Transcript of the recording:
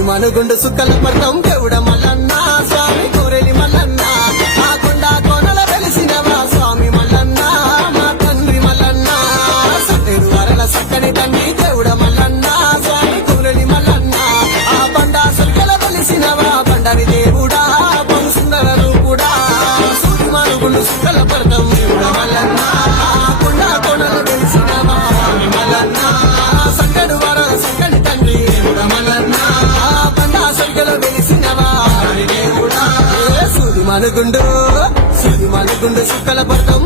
సూది మనుగుండు సుక్కల పర్తం దేవుడ మల్లన్న స్వామి కోరెలి మల్లన్న ఆ కొండ కోనల వెలిసినవా స్వామి మల్లన్న మా తండ్రి మల్లన్న సట్టెడు వరల సక్కని తండ్రి దేవుడ మల్లన్న స్వామి కోరెలి మల్లన్న ఆ బండ సుక్కల వెలిసినవా బండని దేవుడా బహు సుందర రూపుడా సూది మనుగుండు సుక్కల పర్తం దేవుడ మల్లన్న ఆ కొండ కోనల వెలిసినవా స్వామి మల్లన్న సట్టెడు వరల సక్కని తండ్రి దేవుడ మల్లన్న సూది మనుగుండు సుక్కల పడతాం